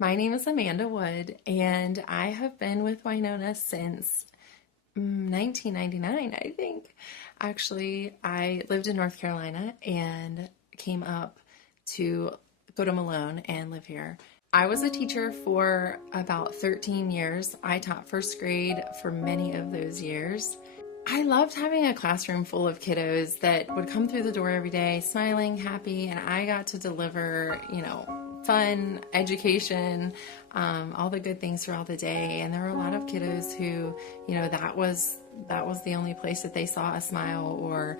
My name is Amanda Wood, and I have been with Winona since 1999, I think. Actually, I lived in North Carolina and came up to go to Malone and live here. I was a teacher for about 13 years. I taught first grade for many of those years. I loved having a classroom full of kiddos that would come through the door every day smiling, happy, and I got to deliver, fun, education, all the good things throughout the day. And there were a lot of kiddos who, that was the only place that they saw a smile or,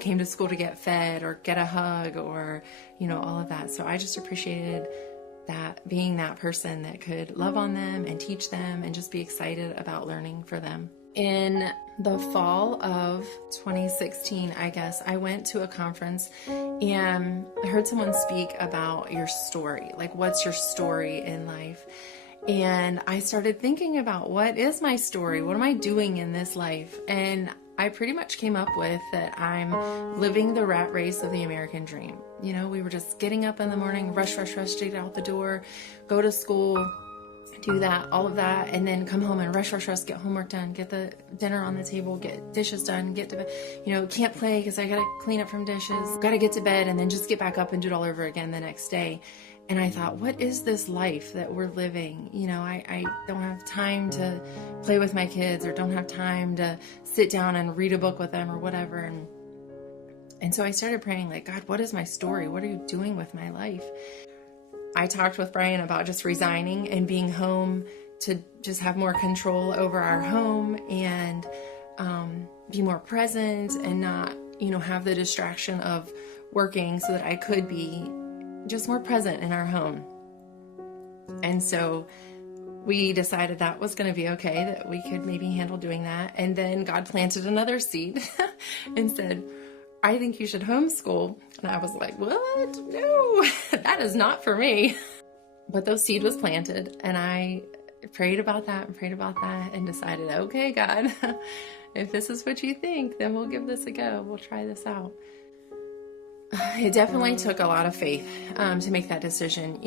came to school to get fed or get a hug or, all of that. So I just appreciated that being that person that could love on them and teach them and just be excited about learning for them. In the fall of 2016, I guess, I went to a conference and I heard someone speak about your story. Like, what's your story in life? And I started thinking about what is my story? What am I doing in this life? And I pretty much came up with that I'm living the rat race of the American dream. We were just getting up in the morning, rush, rush, rush, straight out the door, go to school, do that, all of that, and then come home and rush, rush, rush, get homework done, get the dinner on the table, get dishes done, get to bed, can't play because I got to clean up from dishes, got to get to bed, and then just get back up and do it all over again the next day. And I thought, what is this life that we're living? I don't have time to play with my kids or don't have time to sit down and read a book with them or whatever. And so I started praying, like, God, what is my story? What are you doing with my life? I talked with Brian about just resigning and being home to just have more control over our home and be more present and not, have the distraction of working so that I could be just more present in our home. And so we decided that was going to be okay, that we could maybe handle doing that. And then God planted another seed and said, I think you should homeschool. And I was like, what? No, that is not for me. But those seed was planted and I prayed about that and decided, okay, God, if this is what you think, then we'll give this a go. We'll try this out. It definitely took a lot of faith to make that decision.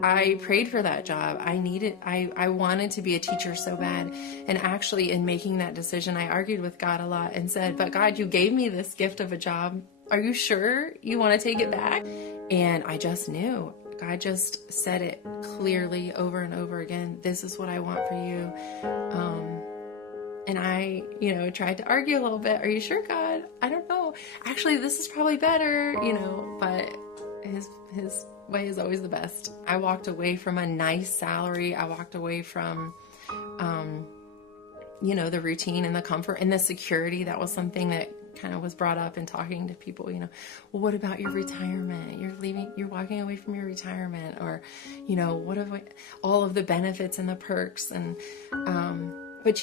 I prayed for that job. I wanted to be a teacher so bad. And actually in making that decision, I argued with God a lot and said, but God, you gave me this gift of a job. Are you sure you want to take it back? And I just knew. God just said it clearly over and over again. This is what I want for you. And I, tried to argue a little bit. Are you sure, God? I don't know. Actually, this is probably better, but his way is always the best. I walked away from a nice salary. I walked away from, the routine and the comfort and the security. That was something that kind of was brought up in talking to people, well, what about your retirement? You're walking away from your retirement, or, what if all of the benefits and the perks and, but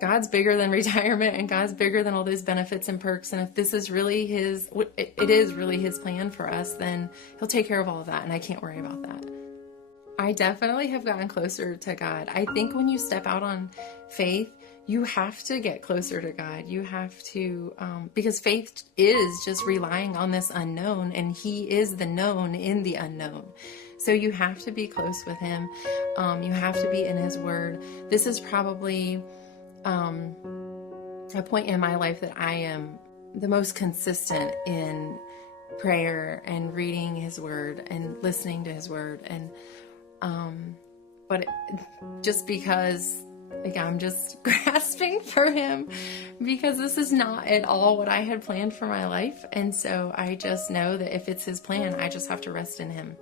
God's bigger than retirement and God's bigger than all those benefits and perks. And if this is really it is really his plan for us, then he'll take care of all of that. And I can't worry about that. I definitely have gotten closer to God. I think when you step out on faith, you have to get closer to God. You have to, because faith is just relying on this unknown, and he is the known in the unknown. So you have to be close with him. You have to be in his word. This is probably a point in my life that I am the most consistent in prayer and reading his word and listening to his word. And, just because I'm just grasping for him, because this is not at all what I had planned for my life. And so I just know that if it's his plan, I just have to rest in him.